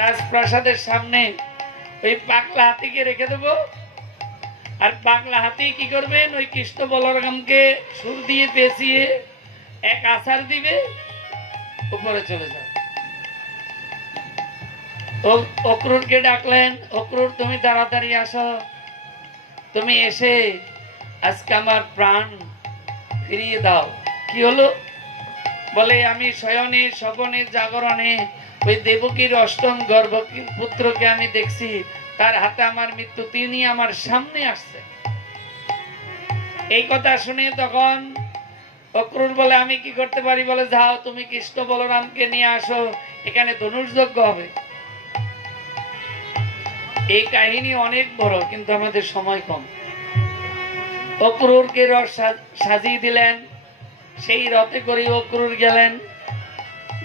রাজপ্রাসাদের সামনে ওই পাগলা হাতিকে রেখে দেবো। আর পাগলা হাতি কি করবেন, ওই কৃষ্ণ বলরামকে সুর দিয়ে পেঁচিয়ে এক আছাড় দিবে, উপরে চলে যাবে। অক্রুরকে ডাকলেন, অক্রুর তুমি তাড়াতাড়ি আসো, তুমি এসে আজকে আমার প্রাণ ফিরিয়ে দাও। কি হলো? বলে আমি শয়নে স্বপনে জাগরণে ওই দেবকীর অষ্টম গর্ভপুত্রকে আমি দেখছি, তার হাতে আমার মৃত্যু, তিনি আমার সামনে আসছে। এই কথা শুনে তখন অক্রুর বলে আমি কি করতে পারি? বলে যাও তুমি কৃষ্ণ বলরামকে নিয়ে আসো, এখানে ধনুর্যজ্ঞ হবে। এই কাহিনী অনেক বড়, কিন্তু আমাদের সময় কম। অক্রুরকে রথ সাজিয়ে দিলেন, সেই রথে করে অক্রুর গেলেন,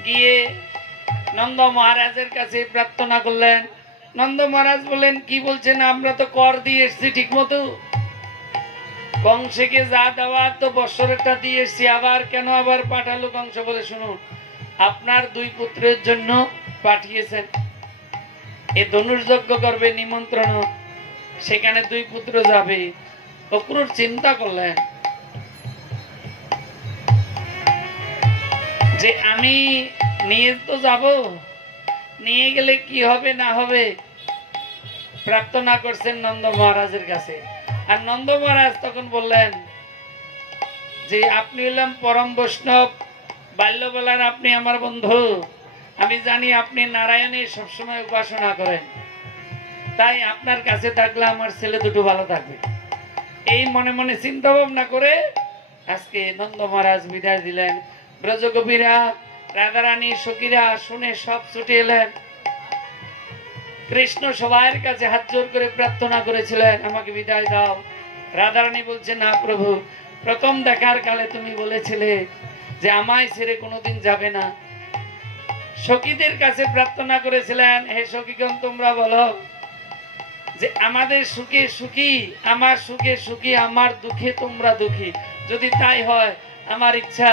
গিয়ে নন্দ মহারাজের কাছে প্রার্থনা করলেন। নন্দ মহারাজ বললেন কি বলছেন, আমরা তো কর দিয়ে এসছি ঠিক মতো, কংসকে যা দেওয়া তো বৎসরেরটা দিয়ে এসছি, আবার কেন আবার পাঠালো? কংস বলে শুনুন, আপনার দুই পুত্রের জন্য পাঠিয়েছেন, এ ধনুর্যজ্ঞ করবে নিমন্ত্রণ, সেখানে দুই পুত্র যাবে। অক্রুর চিন্তা করলেন যে আমি নিয়ে তো যাব, নিয়ে গেলে কি হবে না হবে। প্রার্থনা করছেন নন্দ মহারাজের কাছে। আর নন্দ মহারাজ তখন বললেন যে আপনি হলেন পরম বৈষ্ণব, বাল্যবেলার আপনি আমার বন্ধু, আমি জানি আপনি নারায়ণের সবসময় উপাসনা করেন, তাই আপনার কাছে থাকলে আমার ছেলে দুটো ভালো থাকবে। এই মনে মনে চিন্তা ভাবনা করে আজকে নন্দ মহারাজ বিদায় দিলেন। ব্রজগোপীরা, রাধারানী, সখীরা শুনে সব ছুটে এলেন। কৃষ্ণ সবার কাছে হাত জোর করে প্রার্থনা করেছিলেন আমাকে বিদায় দাও। রাধারানী বলছে না প্রভু, প্রথম দেখার কালে তুমি বলেছিলে যে আমায় ছেড়ে কোনোদিন যাবে না। সখীদের কাছে প্রার্থনা করেছিলেন, হে সখীগণ তোমরা বলো যে আমাদের সুখে সুখী, আমার সুখে সুখী, আমার দুঃখে তোমরা দুঃখী। যদি তাই হয় আমার ইচ্ছা,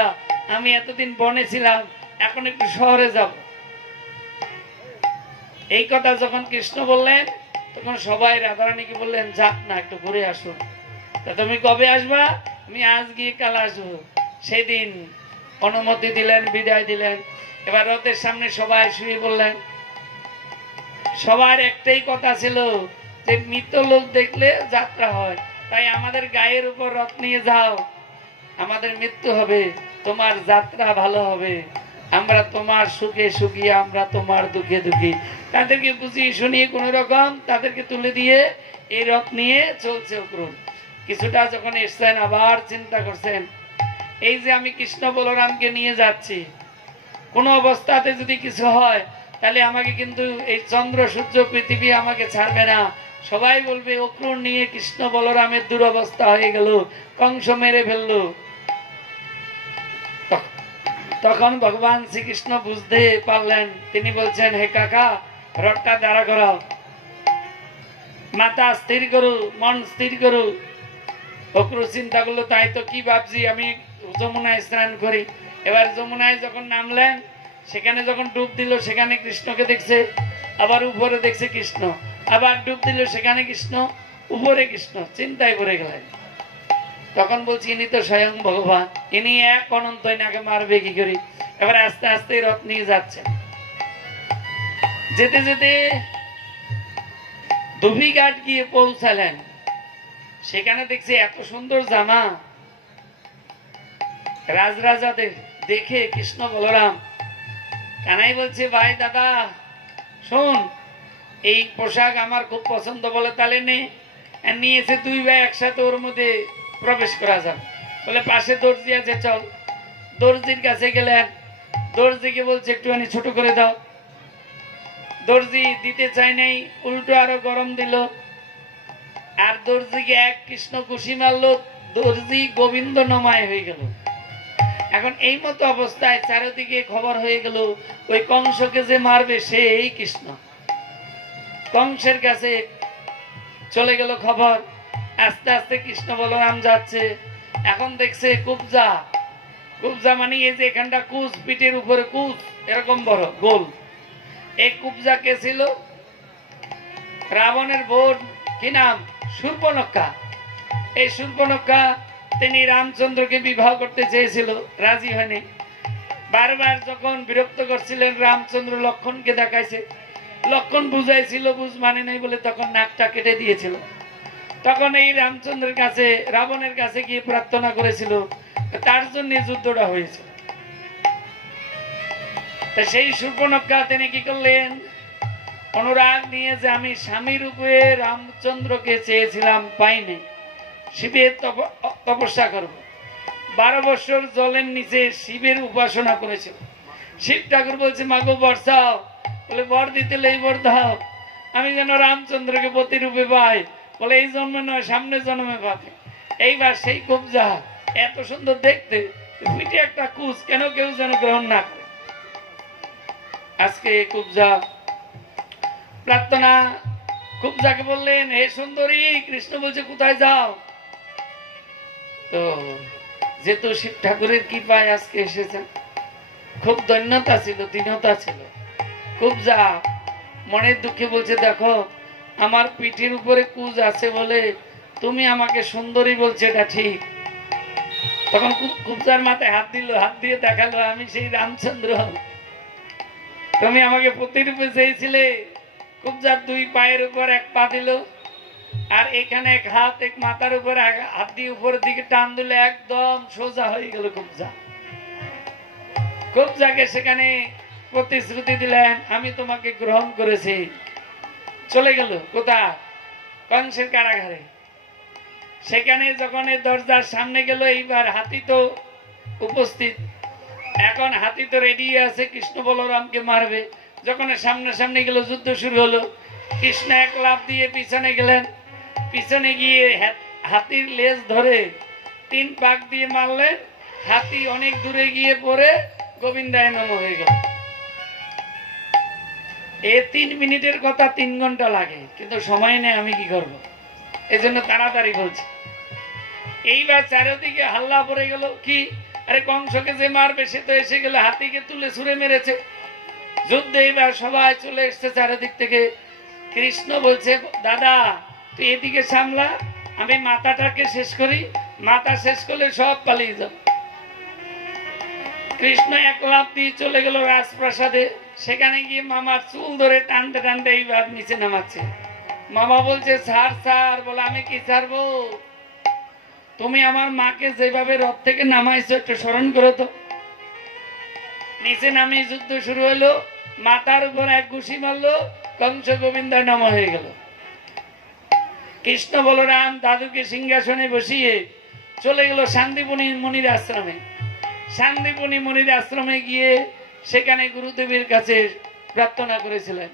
আমি এতদিন বনে ছিলাম, এখন একটু শহরে যাব। এই কথা যখন কৃষ্ণ বললেন তখন সবাই রাধারানীকে বললেন যাক না, একটু ঘুরে আসুন। তা তুমি কবে আসবা? আমি আজ গিয়ে কাল আসবো। সেদিন অনুমতি দিলেন, বিদায় দিলেন। এবার রথের সামনে সবাই শুয়ে বললেন। সবার একটাই কথা ছিল যে মৃত লোক দেখলে যাত্রা হয়, তাই আমাদের গায়ের উপর রথ নিয়ে যাও, আমাদের মৃত্যু হবে, তোমার যাত্রা ভালো হবে, আমরা তোমার সুখে সুখী, আমরা তোমার দুঃখে দুঃখী। তাদেরকে বুঝিয়ে শুনিয়ে কোন রকম তাদেরকে তুলে দিয়ে এই রথ নিয়ে চলছে অক্রুর। কিছুটা যখন এসছেন আবার চিন্তা করছেন, এই যে আমি কৃষ্ণ বলরামকে নিয়ে যাচ্ছি, কোন অবস্থাতে যদি কিছু হয় তাহলে আমাকে কিন্তু এই চন্দ্র সূর্য পৃথিবী আমাকে ছাড়বে না। সবাই বলবে অক্রুর নিয়ে কৃষ্ণ বলরামের দুরবস্থা হয়ে গেল, কংস মেরে ফেললো। তখন ভগবান শ্রীকৃষ্ণ বুঝতে পারলেন, তিনি বলছেন হে কাকা, রথটা দাঁড়া করাও, মাথা স্থির করু, মন স্থির করু। অক্রুর চিন্তা করলো তাই তো, কি ভাবছি আমি যমুনায় স্নান করি। এবার যমুনায় যখন নামলেন, সেখানে যখন ডুব দিল সেখানে কৃষ্ণকে দেখছে, আবার উপরে দেখছে কৃষ্ণ, আবার ডুব দিল সেখানে কৃষ্ণ, উপরে কৃষ্ণ, চিন্তায় পড়ে গেলেন। তখন বলছি ইনি তো স্বয়ং ভগবান, ইনি এক অনন্ত, ইনাকে মারবে কি করি। এবার আস্তে আস্তে রথ নিয়ে যাচ্ছেন। যেতে যেতে ধুবিঘাট গিয়ে পৌঁছালেন, সেখানে দেখছি এত সুন্দর জামা রাজরাজাদের। দেখে কৃষ্ণ বলরাম, কানাই বলছে ভাই দাদা শোন, এই পোশাক আমার খুব পছন্দ, বলে তাহলে নিয়েছে দুই ভাই একসাথে ওর মধ্যে প্রবেশ করা যাবে। বলে পাশে দর্জি আছে, চল। দর্জির কাছে গেলেন, দর্জিকে বলছে একটুখানি ছোট করে দাও। দর্জি দিতে চাই নাই, উল্টো আরো গরম দিল। আর দর্জিকে এক কৃষ্ণ কুশি মারলো, দর্জি গোবিন্দ নমায় হয়ে গেল। এখন এই মতো অবস্থায় চারিদিকে খবর হয়ে গেল ওই কংসকে যে মারবে সে এই কৃষ্ণ। কংসের কাছে চলে গেল খবর। আস্তে আস্তে কৃষ্ণ বলরাম যাচ্ছে। এখন দেখছে কুবজা, কুবজা মানে এই যে এখানটা কুচ, পিঠের উপরে কুচ এরকম বড় গোল, এই কুবজা কে ছিল? রাবণের বোন, কি নাম? শূর্পণখা। এই শূর্পণখা তিনি রামচন্দ্রকে বিবাহ করতে চেয়েছিল, রাজি হয়নি। বারবার যখন বিরক্ত করছিলেন, রামচন্দ্র লক্ষণকে দেখাইছে, লক্ষণ বুঝাইছিল, বুঝ মানে নাই বলে তখন নাকটা কেটে দিয়েছিল। তখন এই রামচন্দ্রের কাছে, রাবণের কাছে গিয়ে প্রার্থনা করেছিল, তার জন্য যুদ্ধটা হয়েছিল। তা সেই শূর্পণখা তিনি কি করলেন? অনুরাগ নিয়ে যে আমি স্বামী রূপে রামচন্দ্রকে চেয়েছিলাম, পাইনি, শিবের তপস্যা করব। 12 বছর জলের নিচে শিবের উপাসনা করেছিল। শিব ঠাকুর বলছে, মাগো বর চাও? বলে, বর দিতে এই বর দাও, আমি যেন রামচন্দ্রকে পতি রূপে পাই। বলে, এই জন্মে নয়, সামনে জন্মে পাবে। এইবার সেই কুবজা এত সুন্দর দেখতে, পিঠে একটা কুচ, কেন কেউ যেন গ্রহণ না করে। আজকে কুবজা প্রার্থনা, কুবজাকে বললেন, হে সুন্দরী, কৃষ্ণ বলছে কোথায় যাও? তো যেহেতু শিব ঠাকুরের কৃপায় আজকে এসেছেন, খুব দৈন্যতা ছিল, দীনতা ছিল। কুবজা মনের দুঃখে বলছে, দেখো আমার পিঠের উপরে কুজ আছে বলে তুমি আমাকে সুন্দরী বলছে, এটা ঠিক? তখন কুবজার মাথায় হাত দিল, হাত দিয়ে দেখালো, আমি সেই রামচন্দ্র, তুমি আমাকে প্রতিরূপে চেয়েছিলে। কুবজার 2 পায়ের উপর 1 পা দিল, আর এখানে 1 হাত, 1 মাথার উপর হাত দিয়ে উপরের দিকে টান দিলে একদম সোজা হয়ে গেল কুবজা। কুবজাকে সেখানে প্রতিশ্রুতি দিলেন, আমি তোমাকে গ্রহণ করেছি। চলে গেল কোথায়? কংসের কারাগারে। সেখানে যখন এই দরজার সামনে গেল, এইবার হাতি তো উপস্থিত। এখন হাতি তো রেডি আছে, কৃষ্ণ বলরামকে মারবে। যখন সামনাসামনি গেল, যুদ্ধ শুরু হলো। কৃষ্ণ 1 লাফ দিয়ে পিছনে গেলেন, পিছনে গিয়ে হাতির লেজ ধরে 3 পাক দিয়ে মারলেন। হাতি অনেক দূরে গিয়ে পড়ে গোবিন্দায় নমঃ হয়ে গেল। এই 3 মিনিটের কথা 3 ঘন্টা লাগে, কিন্তু সময় নেই, আমি কি করব? এই জন্য তাড়াতাড়ি বলছি। এইবার চারিদিকে হাল্লা পড়ে গেল, কি? আরে কংসকে যে মারবে সে তো এসে গেল, হাতিকে তুলে ছুঁড়ে মেরেছে। যুদ্ধে এইবার সবাই চলে এসছে চারিদিক থেকে। কৃষ্ণ বলছে, দাদা তুই এদিকে সামলা, আমি মাথাটাকে শেষ করি, মাথা শেষ করলে সব পালিয়ে যাবে। কৃষ্ণ 1 লাফ দিয়ে চলে গেল রাজপ্রাসাদে। সেখানে গিয়ে মামার চুল ধরে টানতে টানতে এইবার নিচে নামাচ্ছে। মামা বলছে, ছাড় ছাড়। বলে, আমি কি ছাড়বো? তুমি আমার মাকে যেভাবে রথ থেকে নামাইছো একটু স্মরণ করো তো। নিচে নামিয়ে যুদ্ধ শুরু হলো। মাথার উপর 1 ঘুষি মারলো, কংস গোবিন্দার নমঃ হয়ে গেল। কৃষ্ণ বলরাম দাদুকে সিংহাসনে বসিয়ে চলে গেল শান্তিপুনি মুনির আশ্রমে। শান্তিপুনি মুনির আশ্রমে গিয়ে সেখানে গুরুদেবের কাছে প্রার্থনা করেছিলেন।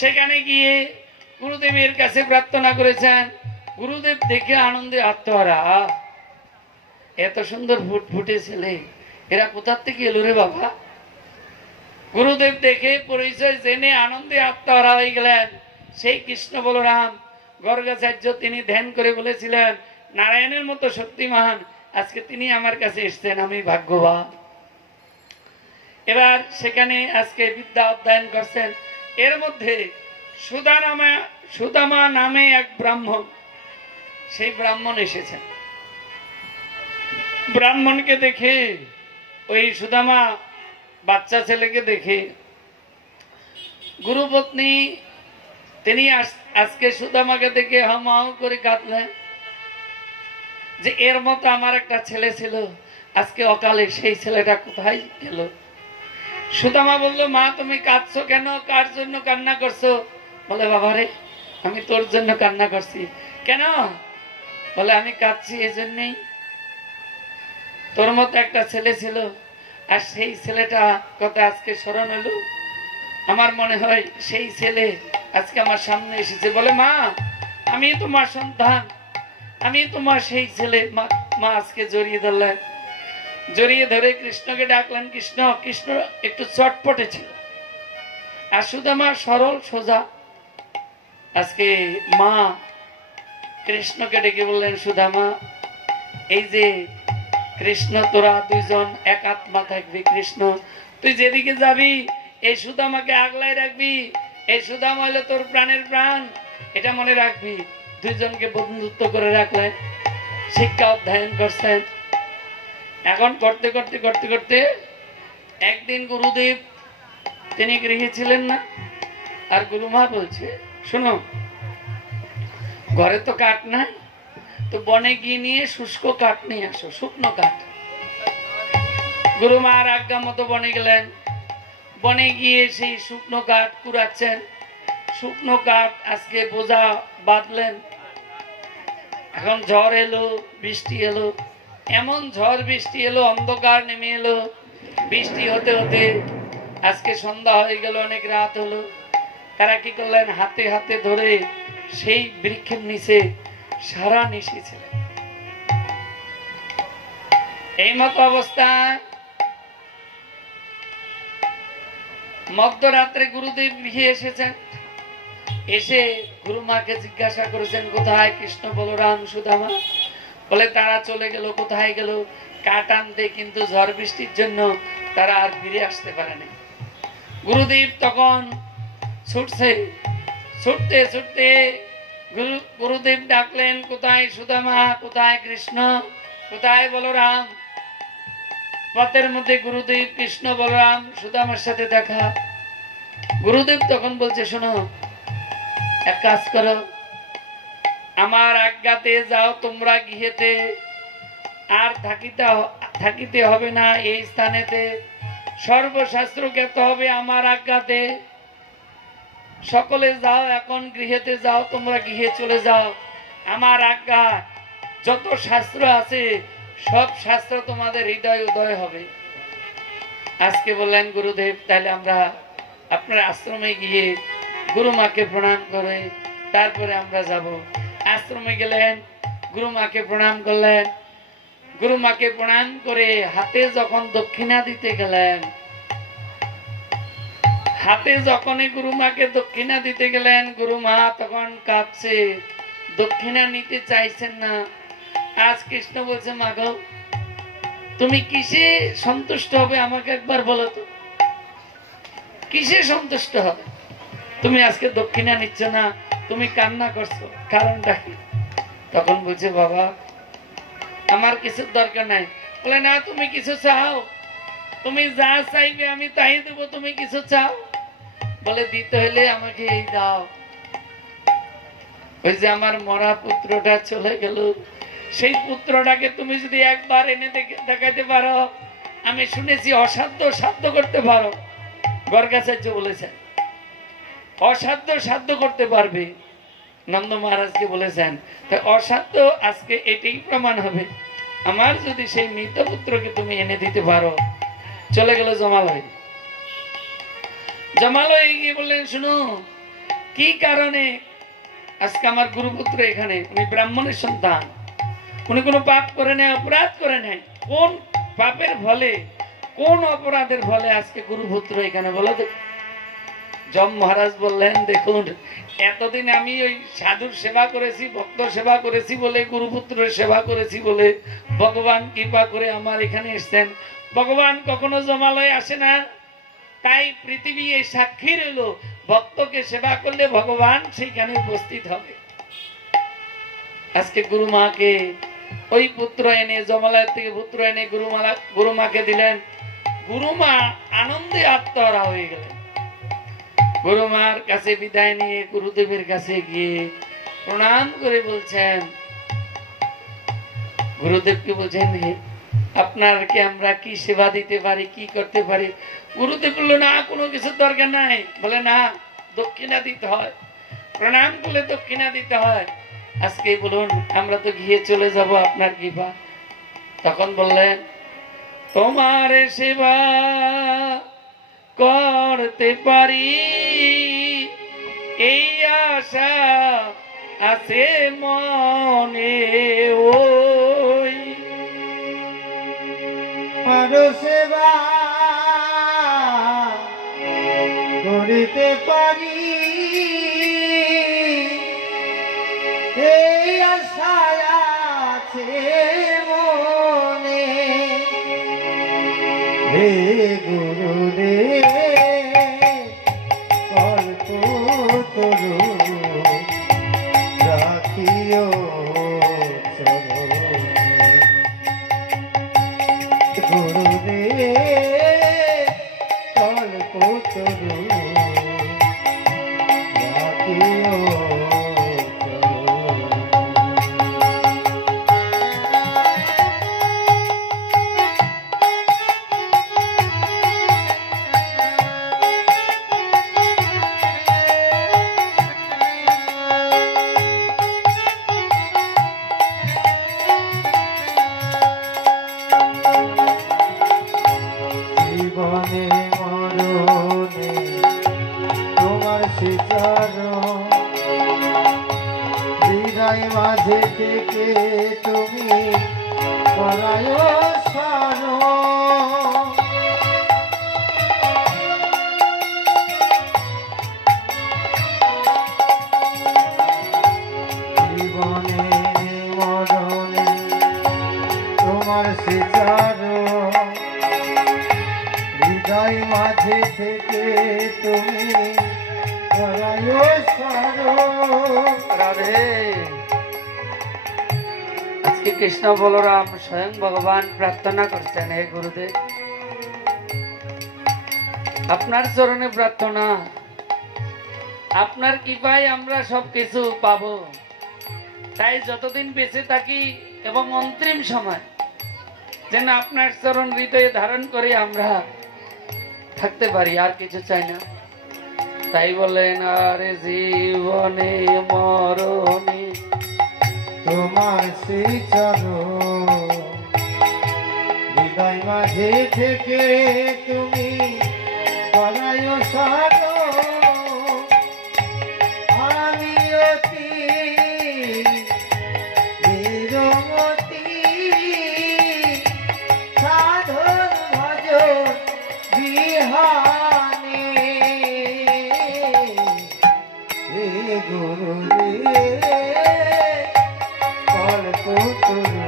সেখানে গিয়ে গুরুদেবের কাছে প্রার্থনা করেছেন। গুরুদেব দেখে আনন্দে আত্মহারা, এত সুন্দর ফুটফুটে ছেলে, এরা কোথার থেকে এলো রে বাবা? গুরুদেব দেখে পরিচয় জেনে আনন্দে আত্মহারা হয়ে গেলেন। সেই কৃষ্ণ বলরাম গর্গাচার্য, তিনি ধ্যান করে বলেছিলেন, নারায়ণের মতো শক্তিমান আজকে তিনি আমার কাছে এসছেন, আমি ভাগ্যবান। এবার সেখানে আজকে বিদ্যা অধ্যয়ন করছেন। এর মধ্যে সুদামা নামে 1 ব্রাহ্মণ, সেই ব্রাহ্মণ এসেছেন। ব্রাহ্মণকে দেখে, ওই সুদামা বাচ্চা ছেলেকে দেখে গুরুপত্নী তিনি আজকে সুদামাকে দেখে হাউ করে কাঁদলেন যে এর মতো আমার একটা ছেলে ছিল, আজকে অকালে সেই ছেলেটা কোথায় গেল? সুদামা বলল, মা তুমি কাঁদছো কেন? কার জন্য কান্না করছো? বলে, বাবারে আমি তোর জন্য কান্না করছি। কেন? বলে, আমি কাঁদছি এই জন্যই, তোর মতো একটা ছেলে ছিল, আর সেই ছেলেটা কথা আজকে স্মরণ হলো। আমার মনে হয় সেই ছেলে আজকে আমার সামনে এসেছে। বলে, মা আমি তোমার সন্তান, আমি তোমার সেই ছেলে। মা আজকে জড়িয়ে ধরলেন, জড়িয়ে ধরে কৃষ্ণকে ডাকলেন। কৃষ্ণ কৃষ্ণ একটু চটপটে ছিল, আর সুদামা সরল সোজা। আজকে মা কৃষ্ণকে ডেকে বললেন, সুদামা এই যে কৃষ্ণ, তোরা 2 জন এক আত্মা থাকবি। কৃষ্ণ তুই যেদিকে যাবি এই সুদামাকে আগলাই রাখবি, এই সুদামা হলো তোর প্রাণের প্রাণ, এটা মনে রাখবি। দুইজনকে বন্ধুত্ব করে রাখলেন, শিক্ষা অধ্যয়ন করছেন। এখন করতে করতে করতে করতে একদিন গুরুদেব তিনি গৃহে ছিলেন না, আর গুরুমা বলছে শোনো ঘরে তো কাঠ নাই, তো বনে গিয়ে নিয়ে শুষ্ক কাঠ নিয়ে আসো, শুকনো কাঠ। গুরুমার আজ্ঞা মতো বনে গেলেন, বনে গিয়ে সেই শুকনো কাঠ কুড়াচ্ছেন। শুকনো কাঠ আজকে বোঝা বাঁধলেন। এখন ঝড় এলো, বৃষ্টি এলো, এমন ঝড় বৃষ্টি এলো, অন্ধকার নেমে এলো। বৃষ্টি হতে হতে আজকে সন্ধ্যা হয়ে গেল, অনেক রাত হলো। তারা কি করলেন, হাতে হাতে ধরে সেই বৃক্ষের নিচে সারা নিশি ছিলেন। এই মতো অবস্থায় মধ্যরাত্রে গুরুদেব গৃহে এসেছেন। এসে গুরুমাকে জিজ্ঞাসা করেছেন কোথায় কৃষ্ণ বলরাম সুদামা। বলে তারা চলে গেল। কোথায় গেল? কাঠ আনতে, কিন্তু ঝড় বৃষ্টির জন্য তারা আর ফিরে আসতে পারেনি। গুরুদেব তখন ছুটছে, ছুটতে ছুটতে গুরুদেব ডাকলেন কোথায় সুদামা, কোথায় কৃষ্ণ, কোথায় বলরাম। পথের মধ্যে গুরুদেব কৃষ্ণ বলরাম সুদামার সাথে দেখা। গুরুদেব তখন বলছে শোনো এক কাজ করো, আমার আজ্ঞাতে যাও তোমরা গৃহেতে, আর থাকিতে হবে না এই স্থানেতে। সর্বশাস্ত্র জ্ঞাত হবে আমার আজ্ঞাতে। সকলে যাও, এখন গৃহেতে যাও, তোমরা গৃহে চলে যাও। আমার আজ্ঞা যত শাস্ত্র আছে সব শাস্ত্র তোমাদের হৃদয় উদয় হবে। আজকে বললেন গুরুদেব তাহলে আমরা আপনার আশ্রমে গিয়ে গুরুমাকে প্রণাম করে তারপরে আমরা যাব। আশ্রমে গেলেন, গুরুমাকে প্রণাম করলেন। গুরুমাকে প্রণাম করে হাতে যখন দক্ষিণা দিতে গেলেন, হাতে যখনই গুরুমাকে দক্ষিণা দিতে গেলেন, গুরুমা তখন কাঁপছে, দক্ষিণা নিতে চাইছেন না। আজ কৃষ্ণ বলছে মা গো তুমি কিসে সন্তুষ্ট হবে আমাকে একবার বলো তো, কিসে সন্তুষ্ট হবে? তুমি আজকে দক্ষিণা নিচ্ছ না, তুমি কান্না করছো, কারণটা কি? তখন বলছে বাবা আমার কিছুর দরকার নাই। বলে না তুমি কিছু চাও, তুমি যা চাইবে আমি তাই দেবো, তুমি কিছু চাও? বলে দিতে হলে আমাকে এই দাও। ওই যে আমার মরা পুত্রটা চলে গেল, সেই পুত্রটাকে তুমি যদি একবার এনে দেখাতে পারো, আমি শুনেছি অসাধ্য সাধ্য করতে পারো। গর্গাচার্য বলেছেন অসাধ্য সাধ্য করতে পারবে। নন্দ মহারাজকে বলেছেন তাই অসাধ্য আজকে এটাই প্রমাণ হবে, আমার যদি সেই মৃত পুত্রকে তুমি এনে দিতে পারো। চলে গেল জমালয়। জমালয় গিয়ে বললেন শুনো কি কারণে আজকে আমার গুরুপুত্র এখানে, উনি ব্রাহ্মণের সন্তান, উনি কোনো পাপ করে নেয়, অপরাধ করে নেয়, কোন পাপের ফলে কোন অপরাধের ফলে আজকে গুরুপুত্র এখানে বলো তো? যম মহারাজ বললেন দেখুন এতদিন আমি ওই সাধুর সেবা করেছি, ভক্ত সেবা করেছি বলে, গুরুপুত্রের সেবা করেছি বলে ভগবান কৃপা করে আমার এখানে এসছেন। ভগবান কখনো জমালয়ে আসে না, তাই পৃথিবী এই সাক্ষী রইল ভক্তকে সেবা করলে ভগবান সেইখানে উপস্থিত হবে। আজকে গুরুমাকে ওই পুত্র এনে, জমালয় থেকে পুত্র এনে গুরুমাকে দিলেন। গুরুমা আনন্দে আত্মহারা হয়ে গেলেন। গুরুমার কাছে বিদায় নিয়ে গুরুদেবের কাছে গিয়ে প্রণাম করে বলছেন, গুরুদেবকে বলছেন আপনারকে আমরা কি সেবা দিতে পারি, কি করতে পারি? গুরুদেব বললো না কোনো কিছুর দরকার নাই। বলে না দক্ষিণা দিতে হয়, প্রণাম করলে দক্ষিণা দিতে হয়। আজকে বলুন আমরা তো গিয়ে চলে যাব আপনার কৃপা। তখন বললেন তোমার সেবা করতে পারি এই আশা আছে মনে, ওই সেবা করিতে পারি এই আশা আছে মনে। হে গুরুদেব কল্পতরু রাখিও জীবনে মরণে তোমার শ্রীচরণ হৃদয় মাঝে থেকে তুমি করায় স্মরণ জীবনে মরণে তোমার শ্রীচরণ হৃদয় মাঝে থেকে তুমি করায় স্মরণ। রাধে। আজকে কৃষ্ণ বলরাম স্বয়ং ভগবান প্রার্থনা করছেন, হে গুরুদেব আপনার চরণে প্রার্থনা, আপনার কৃপায় আমরা সবকিছু পাবো। তাই যতদিন বেঁচে থাকি এবং অন্তিম সময় যেন আপনার চরণ হৃদয়ে ধারণ করে আমরা থাকতে পারি, আর কিছু চাই না। তাই বলেন আরে জীবনে মরণে তোমার শ্রীচরণ হৃদয় মাঝে থেকে তুমি করায় স্মরণ। আমি অতি নিরমতি সাধন ভজন বিহানে হে গুরুদেব কল্পতরু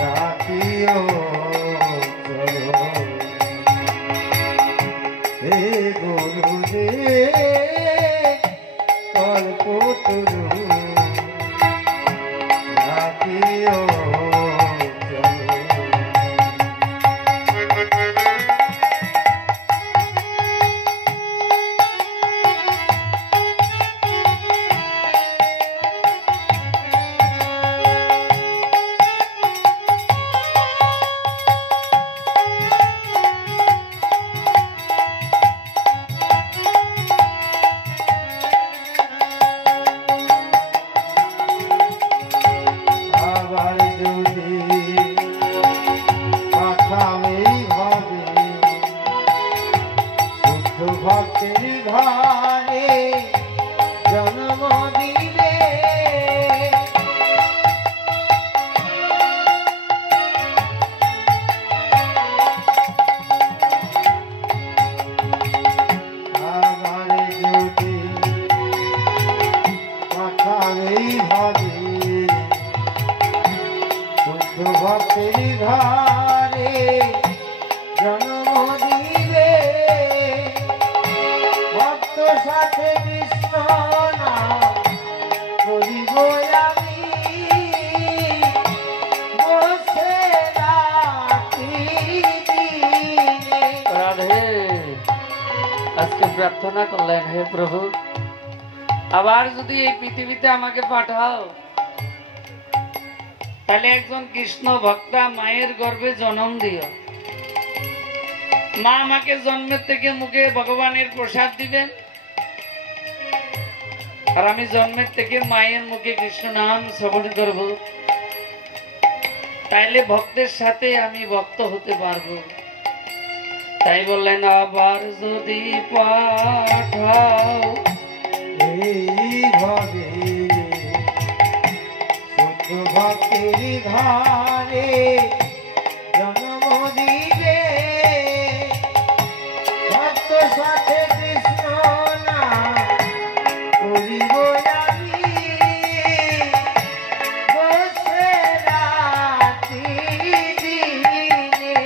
রাখিও চরণ। হে গুরুদেব কল্পতরু রাখিও চরণ। আবার যদি পাঠাও এইভাবে শুদ্ধ ভক্তের ঘরে জন্ম দিলে আবার যদি পাঠাও এইভাবে শুদ্ধ ভক্তের ঘরে জন্ম দিলে ভক্ত সাথে কৃষ্ণ নাম করিব আমি বসে রাত্রি দিনে। রাধে। আজকে প্রার্থনা করলেন, হে প্রভু আবার যদি এই পৃথিবীতে আমাকে পাঠাও, তাহলে একজন কৃষ্ণ ভক্তা মায়ের গর্ভে জন্ম দিও। মা আমাকে জন্মের থেকে মুখে ভগবানের প্রসাদ দিবেন, আর আমি জন্মের থেকে মায়ের মুখে কৃষ্ণ নাম শ্রবণ করব। তাইলে ভক্তের সাথে আমি ভক্ত হতে পারবো। তাই বললেন আবার যদি পাঠাও এইভাবে শুদ্ধ ভক্তের ঘরে জন্ম দিলে ভক্ত সাথে কৃষ্ণ নাম করিব আমি বসে রাত্রি দিনে।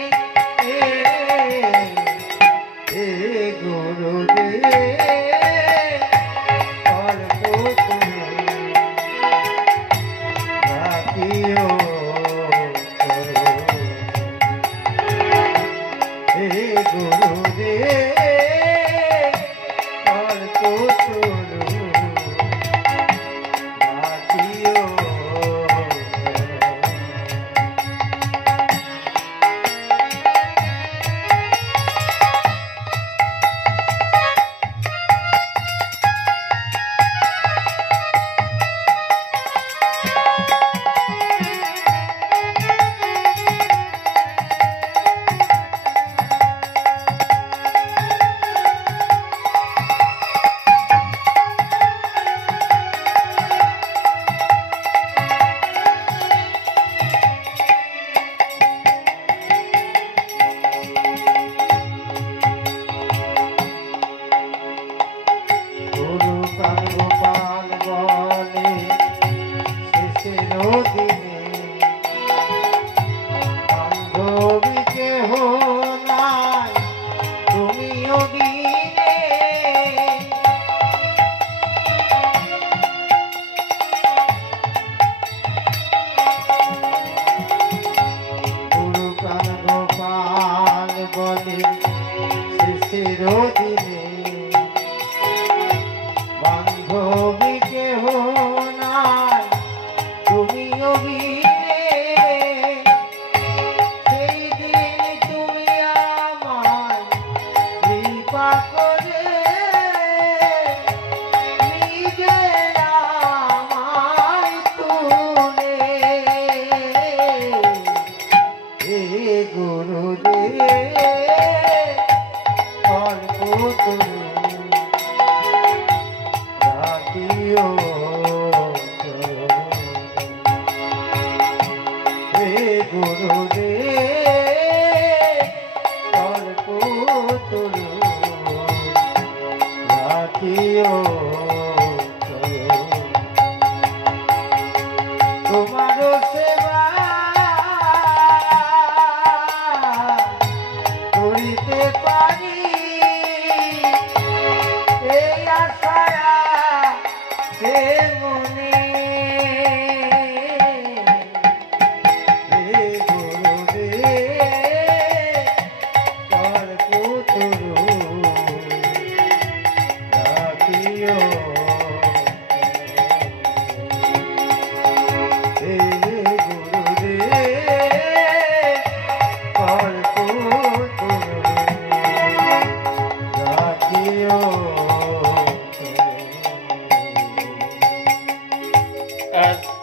হে গুরুদেব কল্পতরু রাখিও চরণ।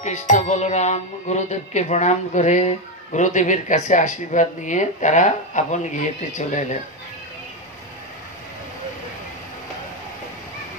কৃষ্ণ বলরাম গুরুদেবকে প্রণাম করে গুরুদেবের কাছে আশীর্বাদ নিয়ে তারা আপন গৃহেতে চলে এলেন।